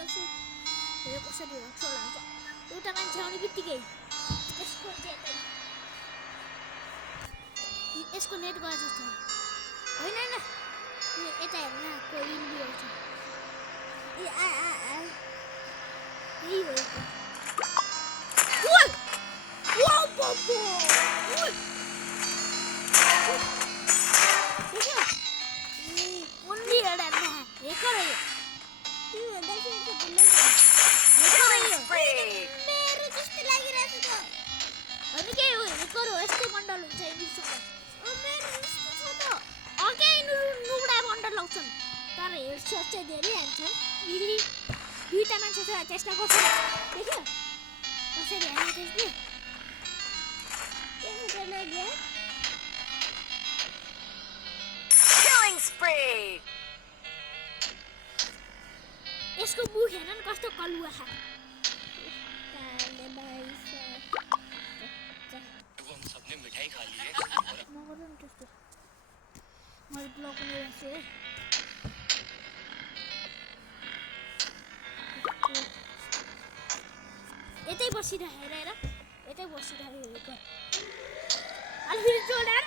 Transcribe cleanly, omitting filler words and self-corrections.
गर्छु यो कसरी हुन्छ होला हुन्छ एउटा मान्छे आउने बित्तिकै यसको नेट गयो जस्तो होइन होइन यता हेर्न कोही इन्डिया छ ए यही हो तर हेडसट चाहिँ धेरै हान्छन् दुईटा मान्छे छ चेष्टा गर्छ देख्यो कसरी हान्छ त्यसले Killing spree. यसको मुख हेर्न न कस्तो कलुवा छ हम सबने मिठाई खा ली है नगर्नु नि त्यस्तो मैले ब्लक नै राख्छु है यतै बसिरहेर हेर यतै बसिरहेको अलि फेरि जोडा